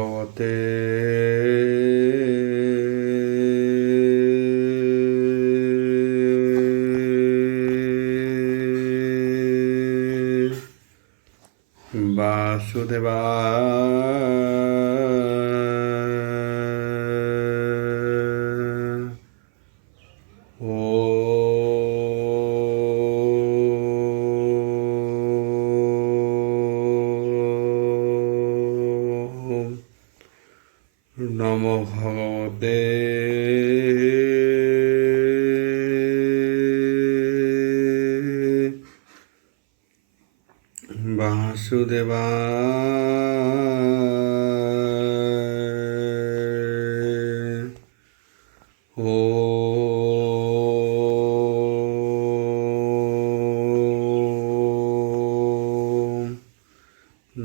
ভগবতে নমো ভগবতে বাসুদেবায়।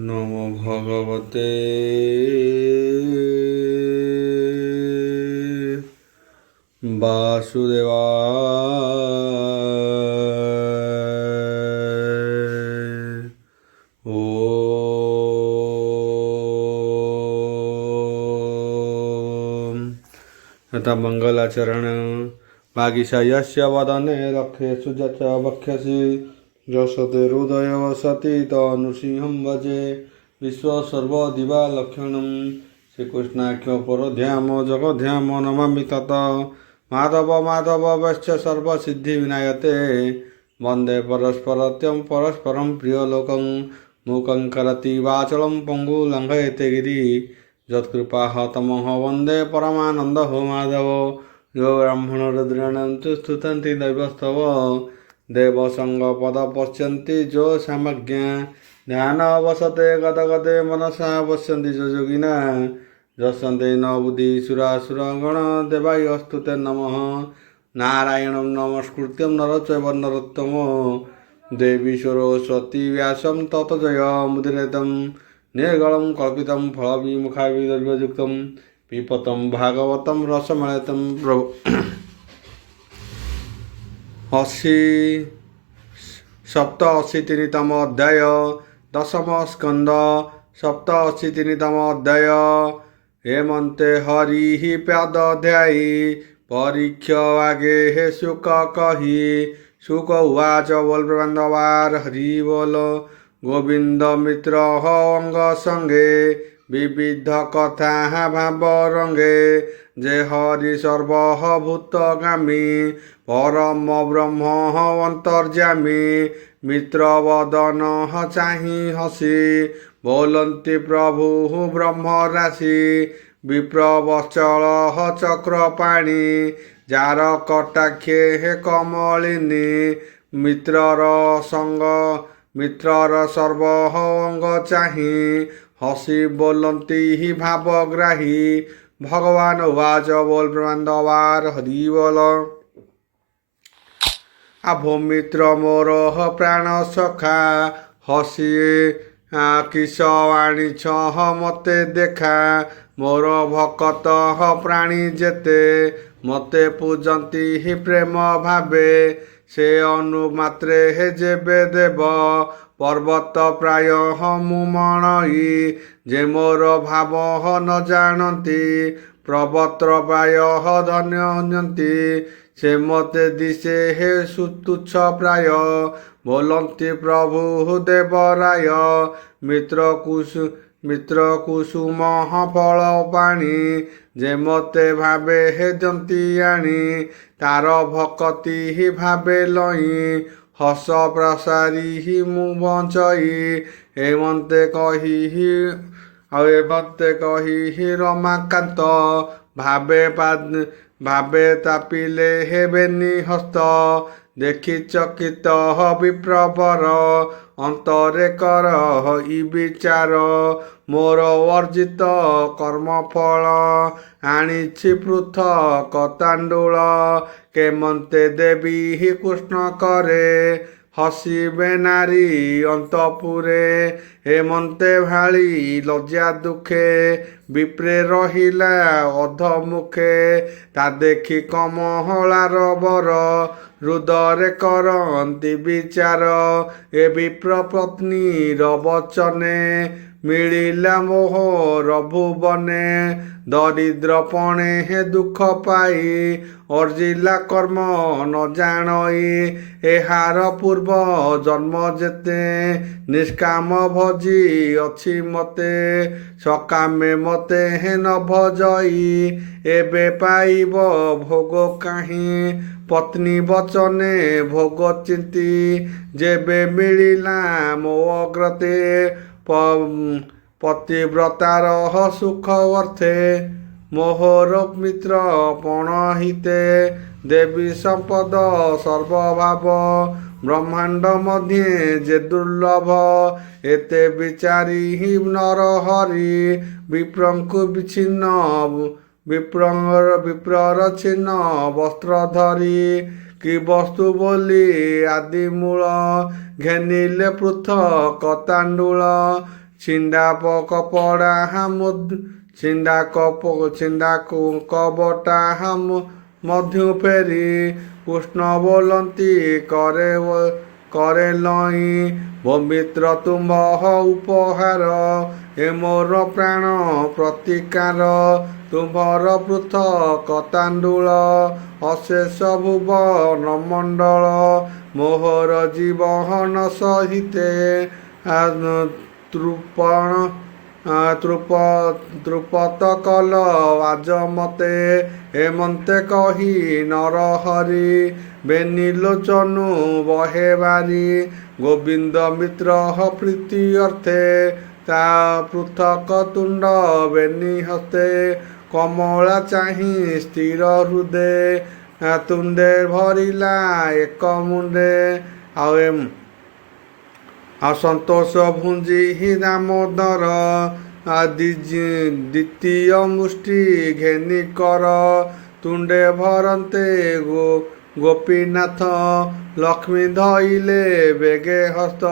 নমো ভগবতে বাসুদেবায়। यथा मंगलाचरण वागीशायस्य वदने लक्ष्येषु च वक्ष्यसि यशते हृदय वसति तनुसिंहं भजे विश्वसर्वदिवा लक्षणं श्रीकृष्णाख्य परध्याम जगध्याम नमामि तत् माधव माधव वश्च सर्वसिद्धिविनायते वन्दे परस्परत्यं परस्परं प्रियलोकं मूकं करोति वाचालं पङ्गुलङ्घयते गिरि यत्कृपाहतमः वन्दे परमानंद हो माधव यो ब्राह्मण रुद्राणां स्तुतन्ति दैवस्तव देवसंग पद पश्यन्ति जो सामज्ञा ध्यान अवसते गदगदे मनसा पश्यन्ति जो योगिना यस्यन्ते न बुद्धि सुरासुरगण देवाय अस्तुते नमः नारायणं नमस्कृत्यं नरं चैव नरोत्तमं देवी सरस्वती व्यासं ततो जयमुदीरयेत् निर्गलं कल्पितं फलविमुखाभिर्युक्तं पिबतं भागवतं रसमयतं प्रभु। 87तम अध्याय दशम स्कंद 87तम अध्याय हेमंते हरि प्यादध्यायी परीक्ष आगे हे शुक कही शुक उवाच बोल बांधवार हरि बोल गोविंद मित्र अंग संगे विविध कथा भाव रंगे जे हरि सर्वभूतगामी परम ब्रह्म अंतर्जामी मित्र वदन चाहि हसी बोलंती प्रभु ब्रह्म राशि विप्रवत्सल चक्रपाणी जार कटाक्षे हे कमलिनी मित्रर संग मित्रर सर्व अंग चाहि हसी बोलती ही भावग्राही भगवान उवाच बोल ब्रह्मांडवार हरि बोल आभो मित्र मोर प्राण सखा हसी किस आनीछ मते देखा मोर भकत प्राणी जेते मते पूजंती ही प्रेम भावे से अनुमात्रे हे जेबे देव पर्वत प्राय मुमणई जे मोर भाव न जानती प्रवत्र प्राय धन्य हन्यंती से मते दिशे हे सुतुच्छ प्राय बोलंती प्रभु देवराय मित्र कुसुम फल पाणी जे मते भावे हे जंती आणी तार भक्ति ही भावे लई हस प्रसारी ही मु बंचई हेमंते कही रमाकांत भावे तापिले हेबेनी हस्त देखि चकित विप्रवर अंतरे कर इ विचार मोर वर्जित कर्मफल आनिछि पृथक तांडूल केमंते देवी ही कृष्ण करे हसिबे नारी अंतपुरे हेमंते भाली लज्जा दुखे विप्रे रहिला अधमुखे ता देखि कमहलार बर हृदय करंती विचार ए विप्र पत्नीर वचने ମିଳିଲା ମୋହର ଭୁବନେ ଦରିଦ୍ରପଣେ ହେ ଦୁଃଖ ପାଇ ଅର୍ଜିଲା କର୍ମ ନ ଜାଣଇ ଏହାର ପୂର୍ବ ଜନ୍ମ ଯେତେ ନିଷ୍କାମ ଭଜି ଅଛି ମତେ ସକାମେ ମତେ ହେ ନ ଭଜଇ ଏବେ ପାଇବ ଭୋଗ କାହିଁ ପତ୍ନୀ ବଚନେ ଭୋଗ ଚିନ୍ତି ଯେବେ ମିଳିଲା ମୋ ଅଗ୍ରତେ ପତିବ୍ରତାର ସୁଖ ଅର୍ଥେ ମୋହର ମିତ୍ର ପଣ ହିତେ ଦେବୀ ସମ୍ପଦ ସର୍ବଭାବ ବ୍ରହ୍ମାଣ୍ଡ ମଧ୍ୟେ ଯେ ଦୁର୍ଲଭ ଏତେ ବିଚାରି ନର ହରି ବିପ୍ରଙ୍କୁ ବିଚ୍ଛିନ୍ନ ବିପ୍ରର ଛିନ୍ନ ବସ୍ତ୍ର ଧରି କି ବସ୍ତୁ ବୋଲି ଆଦି ମୂଳ ଘେନିଲେ ପୃଥକ ତାଣ୍ଡୁଳ ଛିଣ୍ଡା କପଡ଼ା ଛିଣ୍ଡା କବଟା ମଧ୍ୟ ଫେରି କୃଷ୍ଣ ବୋଲନ୍ତି କରେ ଲଇଁ ପବିତ୍ର ତୁମ୍ଭ ଉପହାର ଏ ମୋର ପ୍ରାଣ ପ୍ରତିକାର ତୁମ୍ଭର ପୃଥକ ତାଣ୍ଡୁଳ ଅଶେଷ ଭୁବନ ମଣ୍ଡଳ ମୋହର ଜୀବନ ସହିତେ ତୃପତ କଲ ଆଜ ମତେ ଏମନ୍ତେ କହି ନରହରି ବେନିଲୋଚନୁ ବହେ ବାରି ଗୋବିନ୍ଦ ମିତ୍ର ପ୍ରୀତି ଅର୍ଥେ ତା ପୃଥକ ତୁଣ୍ଡ ବେନି ହସ୍ତେ କମଳା ଚାହିଁ ସ୍ଥିର ହୃଦେ ତୁଣ୍ଡେ ଭରିଲା ଏକ ମୁଣ୍ଡେ ଆଉ ସନ୍ତୋଷ ଭୁଞ୍ଜି ଦାମୋଦର ଦ୍ୱିତୀୟ ମୁଷ୍ଟି ଘେନି କର ତୁଣ୍ଡେ ଭରନ୍ତେ ଗୋପୀନାଥ ଲକ୍ଷ୍ମୀ ଧଇଲେ ବେଗେ ହସ୍ତ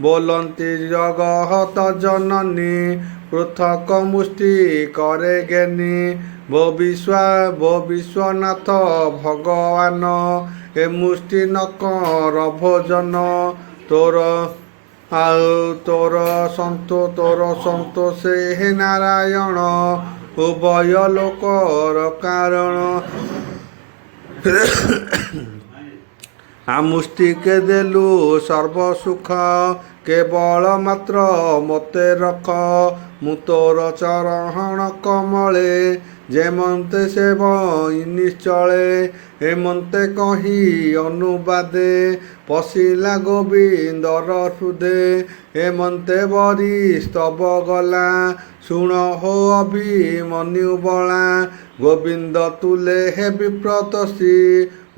ବୋଲନ୍ତି ଜଗତ ଜନନୀ ପୃଥକ ମୁଷ୍ଟି କରେ ଘେନି ବୋ ବିଶ୍ୱନାଥ ଭଗବାନ ଏ ମୁଷ୍ଟି ନ କର ଭୋଜନ ତୋର ସନ୍ତୋଷେ ହେ ନାରାୟଣ ଉଭୟ ଲୋକର କାରଣ ମୁଷ୍ଟିକେ ଦେଲୁ ସର୍ବସୁଖ କେବଳ ମାତ୍ର ମୋତେ ରଖ ମୁଁ ତୋର ଚରଣ କମଳେ ଯେମନ୍ତେ ସେବ ନିଶ୍ଚଳେ ଏମନ୍ତେ କହି ଅନୁବାଦେ ପଶିଲା ଗୋବିନ୍ଦର ହୃଦେ ଏମନ୍ତେ ବରି ସ୍ତବ ଗଲା ଶୁଣ ହୋ ଅଭିମନ୍ୟୁ ବଳା ଗୋବିନ୍ଦ ତୁଲେ ହେ ବିପ୍ରତସି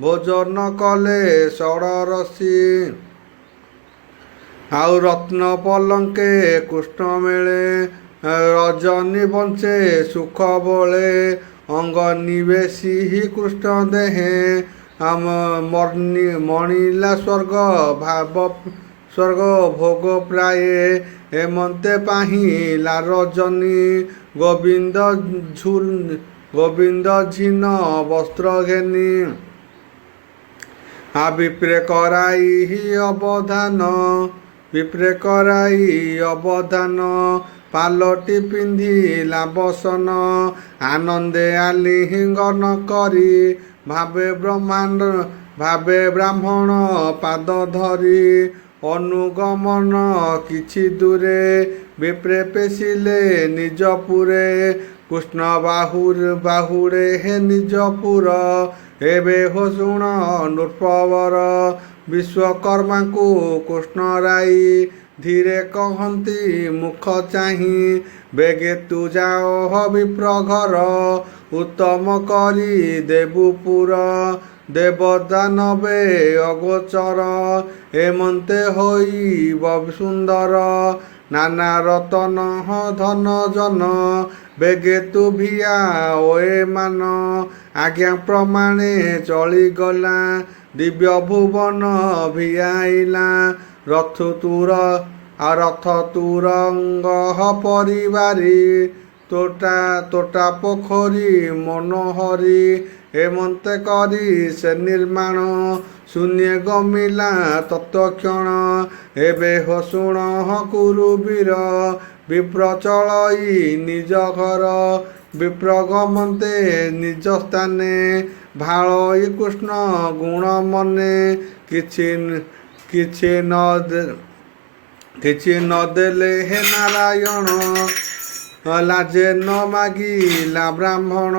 ଭୋଜନ କଲେ ଷଡ଼ରସି ଆଉ ରତ୍ନ ପଲଙ୍କେ କୃଷ୍ଣ ମିଳେ ରଜନୀ ବଞ୍ଚେ ସୁଖ ବୋଳେ ଅଙ୍ଗ ନିବେଶୀ କୃଷ୍ଣ ଦେହେ ମଣିଲା ସ୍ୱର୍ଗ ଭୋଗ ପ୍ରାୟେ ଏମନ୍ତେ ପାହିଲା ରଜନୀ ଗୋବିନ୍ଦ ଝିନ ବସ୍ତ୍ର ଘେନି ବିପ୍ରେ କରାଇ ଅବଧାନ ପାଲଟି ପିନ୍ଧିଲା ବସନ ଆନନ୍ଦେ ଆଲିଙ୍ଗନ କରି ଭାବେ ବ୍ରାହ୍ମଣ ପାଦ ଧରି ଅନୁଗମନ କିଛି ଦୂରେ ବିପ୍ରେ ପେଶିଲେ ନିଜପୁରେ କୃଷ୍ଣ ବାହୁଡ଼େ ହେ ନିଜପୁର ଏବେ ହୋ ଶୁଣ ନୃପବର ବିଶ୍ୱକର୍ମାଙ୍କୁ କୃଷ୍ଣ ରାଇ ଧୀରେ କହନ୍ତି ମୁଖ ଚାହିଁ ବେଗେ ତୁ ଯାଅ ବିପ୍ର ଘର ଉତ୍ତମ କରି ଦେବୁପୁର ଦେବଦାନବେ ଅଗୋଚର ଏମନ୍ତେ ହୋଇବ ସୁନ୍ଦର ନାନା ରତନ ଧନ ଜନ ବେଗେ ତୁ ଭିଆ ଓଏ ମାନ ଆଜ୍ଞା ପ୍ରମାଣେ ଚଳିଗଲା ଦିବ୍ୟ ଭୁବନ ଭିଆଇଲା ରଥ ତୁରଙ୍ଗ ପରିବାରୀ ତୋଟା ପୋଖରୀ ମନୋହରୀ ଏମନ୍ତେ କରି ସେ ନିର୍ମାଣ ଶୂନ୍ୟ ଗମିଲା ତତ୍କ୍ଷଣ ଏବେ ହୋ ଶୁଣ କୁରୁବୀର ବିପ୍ର ଚଳଇ ନିଜ ଘର ବିପ୍ର ଗମନ୍ତେ ନିଜ ସ୍ଥାନେ ଭାଳଇ କୃଷ୍ଣ ଗୁଣ ମନେ କିଛି ନ ଦେଲେ ହେ ନାରାୟଣ ଲାଜେ ନ ମାଗିଲା ବ୍ରାହ୍ମଣ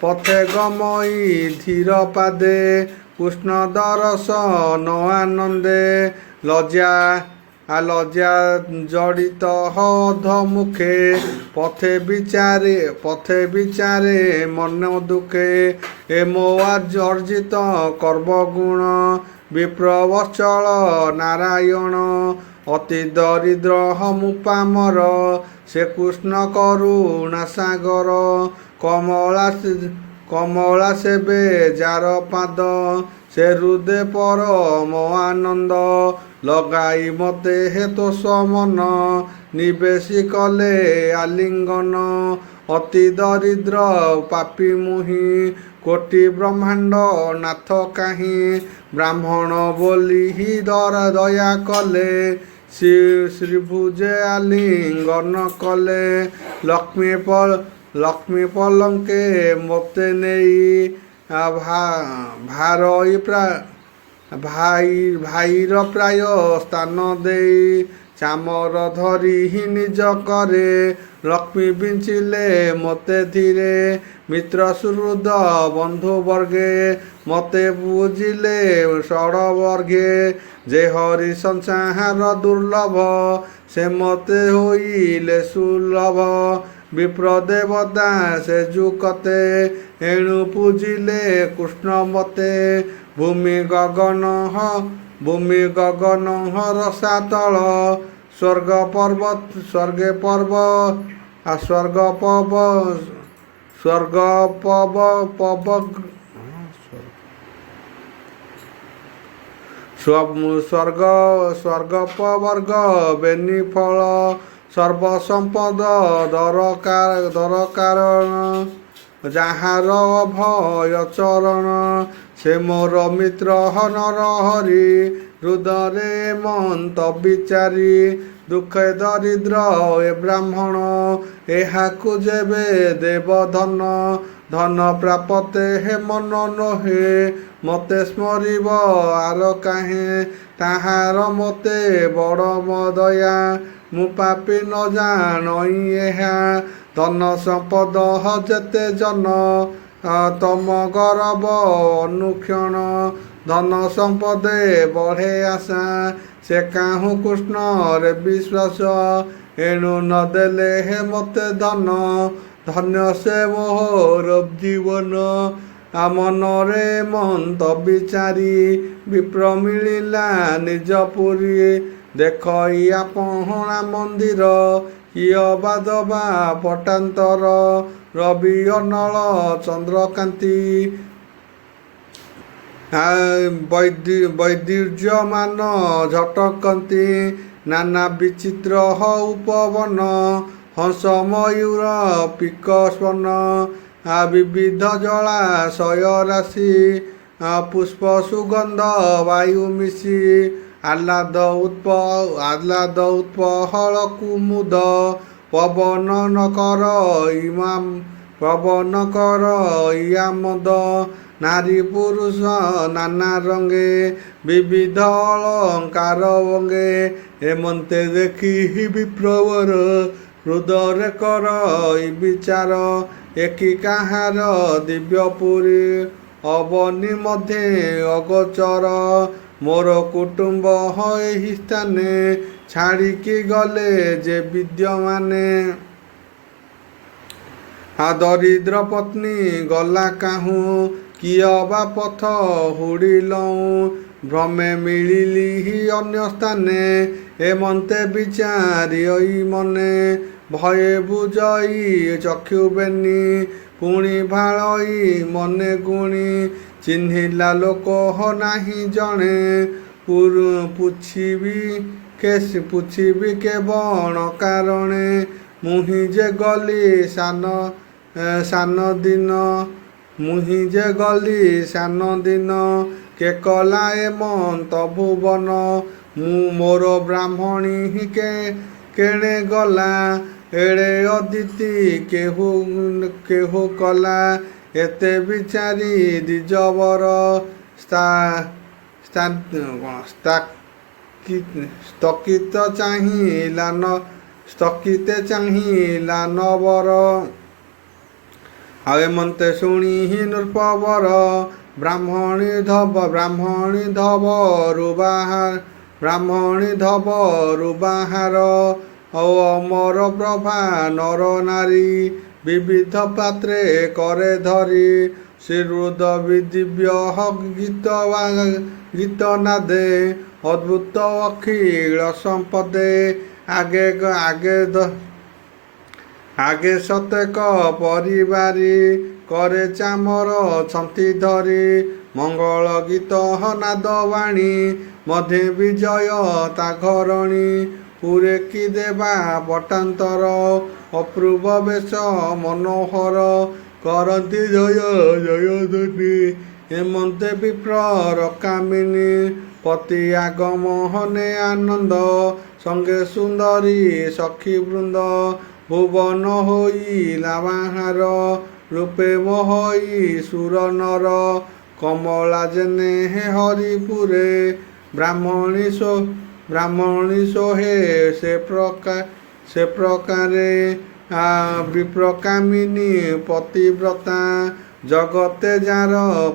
ପଥେ ଗମଇ ଧୀର ପାଦେ କୃଷ୍ଣ ଦର୍ଶନ ଆନନ୍ଦେ ଲଜ୍ଜା ଜଡ଼ିତ ଅଧ ମୁଖେ ପଥେ ବିଚାରେ ମନ ଦୁଃଖେ ଏ ମୋ ଅର୍ଜିତ କର୍ମ ଗୁଣ ବିପ୍ରବତ୍ସଳ ନାରାୟଣ ଅତି ଦରିଦ୍ର ମୁଁ ପାମର ସେ କୃଷ୍ଣ କରୁଣା ସାଗର କମଳା ସେବେ ଯାର ପାଦ ସେ ହୃଦେ ପରମ ଆନନ୍ଦ ଲଗାଇ ମତେ ହେତୁ ସମନ ନିବେଶୀ କଲେ ଆଲିଙ୍ଗନ ଅତି ଦରିଦ୍ର ପାପୀ ମୁହିଁ କୋଟି ବ୍ରହ୍ମାଣ୍ଡ ନାଥ କାହିଁ ବ୍ରାହ୍ମଣ ବୋଲି ହି ଦୟା କଲେ ଶ୍ରୀଭୁଜେ ଆଲିଙ୍ଗନ କଲେ ଲକ୍ଷ୍ମୀ ପଲଙ୍କେ ମୋତେ ନେଇ ଭାଇର ପ୍ରାୟ ସ୍ଥାନ ଦେଇ ଚାମର ଧରି ହିଁ ନିଜ କରେ ଲକ୍ଷ୍ମୀ ବିଞ୍ଚିଲେ ମୋତେ ଧୀରେ ମିତ୍ର ସୁହୃଦ ବନ୍ଧୁ ବର୍ଗେ ମୋତେ ବୁଝିଲେ ଷଡ଼ବର୍ଗେ ଯେ ହରି ସଂସାର ଦୁର୍ଲଭ ସେ ମୋତେ ହୋଇଲେ ସୁଲଭ ବିପ୍ର ଦେବତା ସେ ଯୁକତେ ଏଣୁ ପୂଜିଲେ କୃଷ୍ଣ ମତେ ଭୂମି ଗଗନ ରସାତଳ ସ୍ୱର୍ଗ ପବର୍ଗ ବେନି ଫଳ ସର୍ବସମ୍ପଦ ଦରକାରଣ ଯାହାର ଭୟ ଚରଣ ସେ ମୋର ମିତ୍ର ନର ହରି ହୃଦୟରେ ମନ୍ତ ବିଚାରି ଦୁଃଖେ ଦରିଦ୍ର ଏ ବ୍ରାହ୍ମଣ ଏହାକୁ ଯେବେ ଦେବ ଧନ ପ୍ରାପତେ ହେ ମନ ନୋହେ ମୋତେ ସ୍ମରିବ ଆର କାହିଁ ତାହାର ମୋତେ ବଡ଼ ଦୟା ମୁଁ ପାପି ନ ଜାଣଇ ଏହା ଧନ ସମ୍ପଦ ଯେତେ ଜନ ତମ ଗରବ ଅନୁକ୍ଷଣ ଧନ ସମ୍ପଦେ ବଢ଼େ ଆଶା ସେ କାହୁଁ କୃଷ୍ଣରେ ବିଶ୍ୱାସ ଏଣୁ ନ ଦେଲେ ହେ ମୋତେ ଧନ୍ୟ ସେ ମୋହର ଜୀବନ ମନରେ ମନ୍ତ ବିଚାରି ବିପ୍ର ମିଳିଲା ନିଜ ପୁରୀ ଦେଖଇ ଆପଣା ମନ୍ଦିର କିଅ ବାଦବା ପଟାନ୍ତର ରବି ଅନଳ ଚନ୍ଦ୍ରକାନ୍ତି ବୈଦୁର୍ଯ୍ୟମାନ ଝଟକନ୍ତି ନାନା ବିଚିତ୍ର ଉପବନ ହଂସ ମୟୂର ପିକ ସ୍ୱନ ବିବିଧ ଜଳାଶୟ ରାଶି ପୁଷ୍ପ ସୁଗନ୍ଧ ବାୟୁ ମିଶି ଆହ୍ଲାଦ ଉତ୍ପହଳ କୁମୁଦ ପବନ କର ଇୟାମଦ ନାରୀ ପୁରୁଷ ନାନା ରଙ୍ଗେ ବିବିଧ ଅଳଙ୍କାର ଅଙ୍ଗେ ଏମନ୍ତେ ଦେଖି ବିପ୍ରବର ହୃଦୟରେ କର ବିଚାର ଏକି କାହାର ଦିବ୍ୟପୁରୀ ଅବନୀ ମଧ୍ୟେ ଅଗୋଚର ମୋର କୁଟୁମ୍ବ ଏହି ସ୍ଥାନେ ଛାଡ଼ିକି ଗଲେ ଯେ ବିଦ୍ୟମାନେ ଦରିଦ୍ର ପତ୍ନୀ ଗଲା କାହୁଁ କିଅ ବା ପଥ ହୁଡ଼ିଲଉଁ ଭ୍ରମେ ମିଳିଲି ଅନ୍ୟ ସ୍ଥାନେ ଏମନ୍ତେ ବିଚାରି ମନେ ଭୟେ ବୁଝଇ ଚକ୍ଷୁ ବେନି ପୁଣି ଭାଳଇ ମନେ ଗୁଣି ଚିହ୍ନିଲା ଲୋକ ନାହିଁ ଜଣେ ପୁଛିବି କେବଳ କାରଣେ ମୁହିଁ ଯେ ଗଲି ସାନ ଦିନ କେ କଲା ଏମନ୍ତ ଭୁବନ ମୁଁ ମୋର ବ୍ରାହ୍ମଣୀ କେଣେ ଗଲା ଏଡ଼େ ଅଦିତି କେହୁ କଲା ଏତେ ବିଚାରି ଦ୍ୱିଜବର ସ୍ଥକିତେ ଚାହିଁଲା ନବର। ଆଉ ଏମନ୍ତେ ଶୁଣି ନୃପବର ବ୍ରାହ୍ମଣୀ ଧବରୁ ବାହାର। ଆଉ ଅମର ପ୍ରଭା ନର ନାରୀ ବିବିଧ ପାତ୍ରେ କରେ ଧରି। ଶ୍ରୀରୁଦ ଦିବ୍ୟ ଗୀତ ନାଦେ ଅଦ୍ଭୁତ ଅଖିଳ ସମ୍ପଦେ। ଆଗେ ସତେକ ପରିବାରୀ କରେ ଚାମର ଛନ୍ତି ଧରି। ମଙ୍ଗଳ ଗୀତ ନାଦବାଣୀ ମଧ୍ୟେ ବିଜୟ ତା ଘରଣୀ। ପୁରେ କି ଦେବା ପଟାନ୍ତର ଅପୂର୍ବ ବେଶ ମନୋହର। କରନ୍ତି ଜୟ ଧ୍ୱନି ଏମନ୍ତେ ବିପ୍ରର କାମିନୀ। ପତି ଆଗମନେ ଆନନ୍ଦ ସଙ୍ଗେ ସୁନ୍ଦରୀ ସଖୀ ବୃନ୍ଦ। ଭୁବନ ହୋଇଲା ବାହାର ରୂପେ ମୋହଇ ସୁର ନର। କମଳା ଯେନେ ହରିପୁରେ ବ୍ରାହ୍ମଣୀ ସୋହେ ସେ ପ୍ରକାରେ। ବିପ୍ରକାମିନୀ ପତିବ୍ରତା ଜଗତେ ଯାର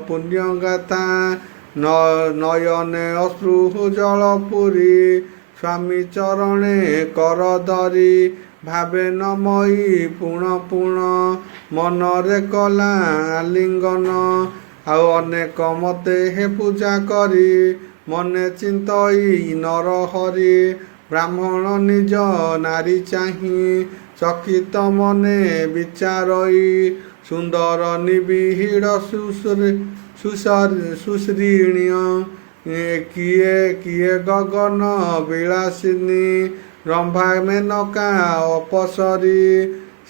ପୁଣ୍ୟଗାଥା। ନୟନେ ଅଶ୍ରୁ ଜଳ ପୁରୀ ସ୍ୱାମୀ ଚରଣେ କର ଧରି। ଭାବେ ନମୟୀ ପୁଣ ମନରେ କଲା ଆଲିଙ୍ଗନ। ଆଉ ଅନେକ ମତେ ପୂଜା କରି ମନେ ଚିନ୍ତଇ ନର ହରି। ବ୍ରାହ୍ମଣ ନିଜ ନାରୀ ଚାହିଁ ଚକିତ ମନେ ବିଚାରଇ। ସୁନ୍ଦର ନିବିଡ଼ ସୁଶ୍ରୀଣ୍ୟ କିଏ ଗଗନ ବିଳାସିନୀ। ରମ୍ଭା ମେନକା ଅପସରୀ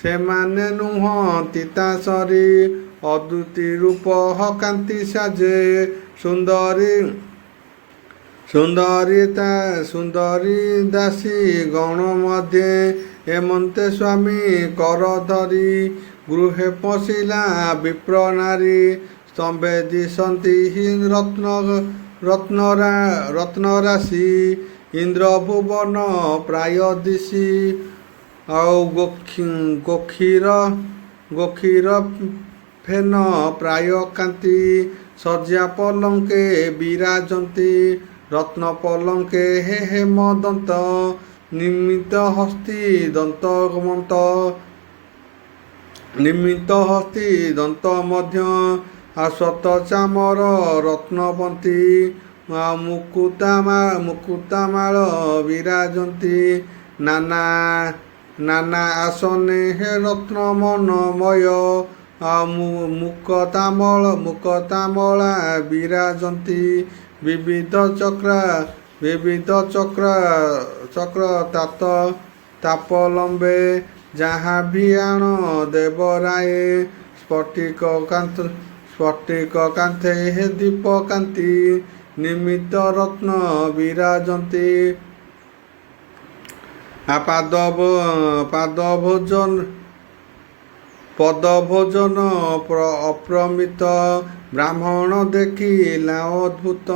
ସେମାନେ ନୁହନ୍ତି ତାସରୀ। ଅଦ୍ୟୁତି ରୂପ କାନ୍ତି ସାଜେ ସୁନ୍ଦରୀ ଦାସୀ ଗଣ ମଧ୍ୟେ। ଏମନ୍ତେ ସ୍ୱାମୀ କର ଧରି ଗୃହେ ପଶିଲା ବିପ୍ର ନାରୀ। ସ୍ତମ୍ଭେ ଦିଶନ୍ତି ରତ୍ନରାଶି ଇନ୍ଦ୍ର ଭୁବନ ପ୍ରାୟ ଦିଶି। ଆଉ ଗୋକ୍ଷୀର ଫେନ ପ୍ରାୟ କାନ୍ତି। ଶଯ୍ୟା ପଲଙ୍କେ ବିରାଜନ୍ତି ରତ୍ନ ପଲଙ୍କେ ହେମଦନ୍ତ। ନିମିତ ହସ୍ତି ଦନ୍ତ ମଧ୍ୟ। ଆଶ୍ୱତ ଚାମର ରତ୍ନବନ୍ତୀ ମୁକୁତାମାଳ ବିରାଜନ୍ତି। ନାନା ଆସନେ ରତ୍ନମନମୟ। ମୁକତାମଳା ବିରାଜନ୍ତି। ବିବିଧ ଚକ୍ର ତାପଲମ୍ବେ ଯାହା ଭିଆଣ ଦେବରାଏ। ସ୍ଫଟିକ କାନ୍ଥେ ଦୀପ କାନ୍ତି ନିମିତ ରତ୍ନ ବିରାଜନ୍ତି। ପଦଭୋଜନ ଅପ୍ରମିତ ବ୍ରାହ୍ମଣ ଦେଖିଲା ଅଦ୍ଭୁତ।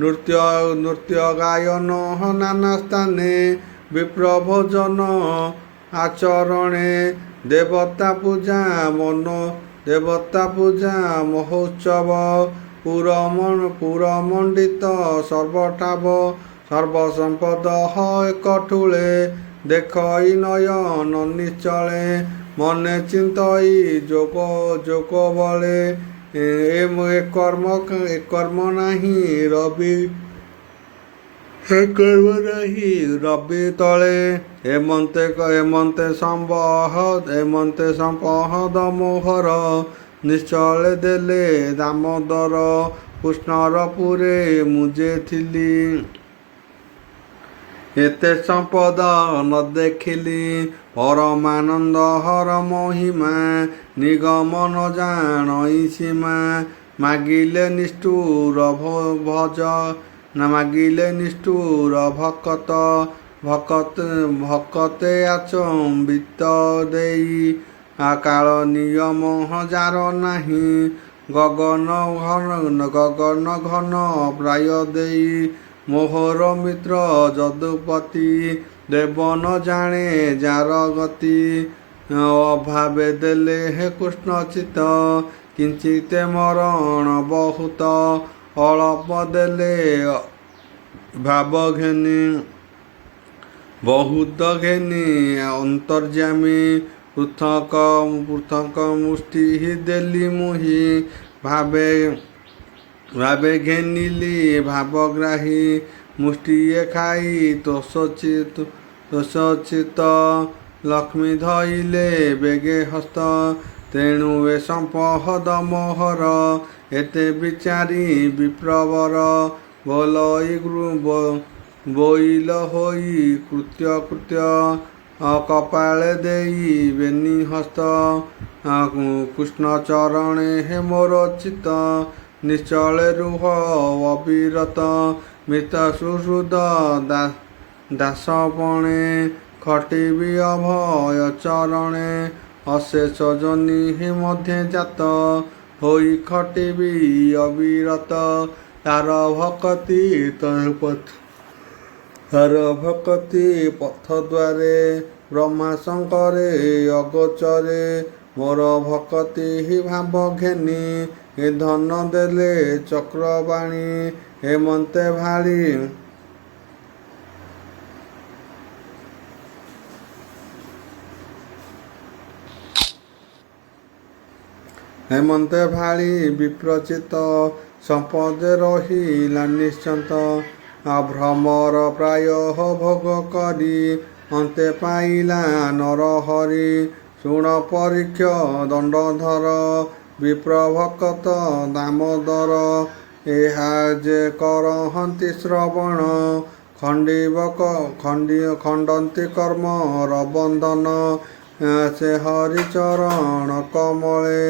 ନୃତ୍ୟ ଗାୟନ ନାନା ସ୍ଥାନେ ବିପ୍ର ଭୋଜନ ଆଚରଣେ। ଦେବତା ପୂଜା ମହୋତ୍ସବ ପୁରମଣ୍ଡିତ ସର୍ବଠାବ। ସର୍ବସମ୍ପଦ ଏକଠୁଳେ ଦେଖଇ ନୟନ ନିଶ୍ଚଳେ। ମନେ ଚିନ୍ତଇ ଯୋଗ ବଳେ ଏ କର୍ମ ନାହିଁ ରବି ତଳେ। ଏମନ୍ତେ ସମ୍ପଦ ମୋହର ନିଶ୍ଚଳେ ଦେଲେ ଦାମୋଦର। କୃଷ୍ଣର ପୁରେ ମୁଁ ଯେ ଥିଲି ଏତେ ସମ୍ପଦ ନ ଦେଖିଲି। ପରମାନନ୍ଦ ହର ମହିମା ନିଗମ ନ ଜାଣଇ ସୀମା। ମାଗିଲେ ନିଷ୍ଠୁର ଭକ୍ତ ଭକତେ ଆଚମ୍ବିତ ଦେଇ କାଳ ନିୟମ ଯାର ନାହିଁ ଗଗନ ଘନ ପ୍ରାୟ ଦେଇ ମୋହର ମିତ୍ର ଯଦୁପତି ଦେବ ନ ଜାଣେ ଯାର ଗତି ଅଭାବେ ଦେଲେ ହେ କୃଷ୍ଣ ଚିତ କିଞ୍ଚିତେ ମରଣ ବହୁତ ଅଳପ ଦେଲେ ଭାବ ଘେନି ବହୁତ ଘେନି ଅନ୍ତର୍ଯ୍ୟାମୀ ପୃଥକ ମୁଷ୍ଟି ଦେଲି ମୁହିଁ ଭାବେ ଘେନିଲି ଭାବଗ୍ରାହୀ ମୁଷ୍ଟିଏ ଖାଇ ତୋଷଚିତ ଲକ୍ଷ୍ମୀ ଧଇଲେ ବେଗେ ହସ୍ତ ତେଣୁ ଏ ସମ୍ପଦ ମୋହର ଏତେ ବିଚାରି ବିପ୍ରବର ବୋଇଲ ହୋଇ କୃତ୍ୟ କପାଳେ ଦେଇ ବେନି ହସ୍ତ କୃଷ୍ଣ ଚରଣେ ହେ ମୋର ଚିତ ନିଶ୍ଚଳେ ରୁହ ଅବିରତ ମିତ ସୁହୃଦ ଦାସପଣେ ଖଟିବି ଅଭୟ ଚରଣେ ଅଶେଷ ଜନି ମଧ୍ୟ ଜାତ ହୋଇ ଖଟିବି ଅବିରତ ତାର ଭକତି ପଥ ଦ୍ୱାରେ ବ୍ରହ୍ମା ଶଙ୍କରେ ଅଗୋଚରେ ମୋର ଭକତି ଭାବ ଘେନି ଏ ଧନ ଦେଲେ ଚକ୍ରବାଣୀ ହେମନ୍ତେ ଭାଳି ବିପ୍ରଚିତ ସମ୍ପଦେ ରହିଲା ନିଶ୍ଚନ୍ତ ଭ୍ରମର ପ୍ରାୟ ଭୋଗ କରି ଅନ୍ତେ ପାଇଲା ନରହରି ଶୁଣ ପରୀକ୍ଷ ଦଣ୍ଡଧର ବିପ୍ରଭକତ ଦାମୋଦର ଏହା ଯେ କରହନ୍ତି ଶ୍ରବଣ ଖଣ୍ଡନ୍ତି କର୍ମର ବନ୍ଧନ ସେ ହରିଚରଣ କମଳେ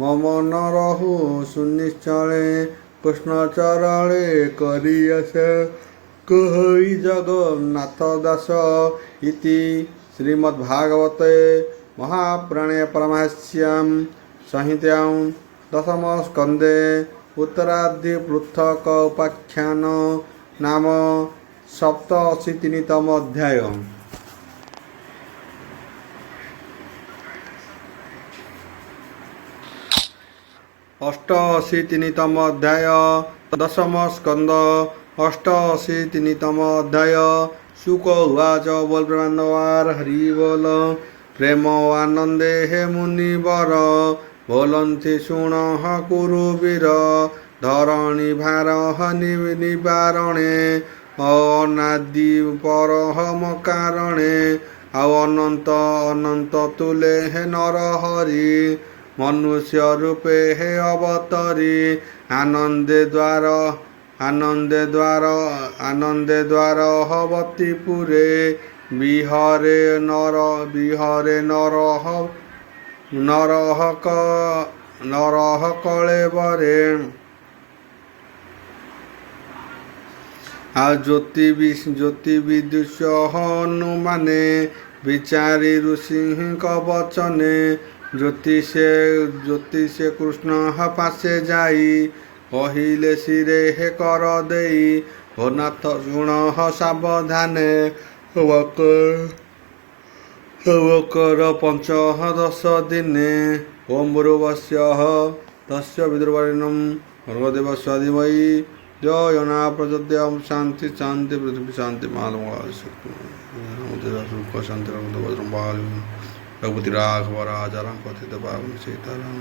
ମନ ରହୁ ସୁନିଶ୍ଚଳେ କୃଷ୍ଣ ଚରଣେ କରି ଆସ କହି ଜଗନ୍ନାଥ ଦାସ ଇତି ଶ୍ରୀମଦ୍ଭାଗବତେ ମହାପୁରାଣେ ପରମହଂସ୍ୟାଂ ସଂହିତାଂ ଦଶମ ସ୍କନ୍ଧେ ଉତ୍ତରାର୍ଦ୍ଧେ ପୃଥକ ଉପାଖ୍ୟାନ ନାମ 87ତମ ଅଧ୍ୟାୟ। 83ତମ ଅଧ୍ୟାୟ ଦଶମ ସ୍କନ୍ଧ 83ତମ ଅଧ୍ୟାୟ। ଶୁକ ଉବାଚ ବୋଲ ପ୍ରେମାନନ୍ଦବାର ହରି ବୋଲ ପ୍ରେମ ଆନନ୍ଦେ ହେ ମୁନିବର ବୋଲନ୍ତି ଶୁଣ କୁରୁବୀର ଧରଣୀ ଭାର ନିବାରଣେ ଅନାଦି ପରମ କାରଣେ ଆଉ ଅନନ୍ତ ତୁଲେ ହେ ନର ହରି ମନୁଷ୍ୟ ରୂପେ ହେ ଅବତରୀ ଆନନ୍ଦେ ଦ୍ୱାର ହବତୀପୁରେ ବିହରେ ନରହ କଳେବରେ ଆଉ ଜ୍ୟୋତି ବିଦୁଷ ହନୁମାନେ ବିଚାରି ଋଷିଙ୍କ ବଚନେ ଜ୍ୟୋତିଷେ କୃଷ୍ଣ ପାଶେ ଯାଇ କହିଲେ ଶିରେ ହେ କର ଦେଇ ଓ ନାଥ ଶୁଣ ସାବଧାନେ କର ପଞ୍ଚଦଶ ଦିନେ ଓಂ ଭୂର୍ଭୁବସ୍ୟ ତସ୍ୟ ବିଦୁର୍ବରେଣ୍ୟଂ ଭର୍ଗଦେବସ୍ୟ ଧୀମହି ଜୟନା ପ୍ରଚୋଦୟାତ୍ ଶାନ୍ତି ଶାନ୍ତି ପୃଥିବୀ ଶାନ୍ତି ଶାନ୍ତି रघुपति राघव राजा राम पतित पावन सीताराम।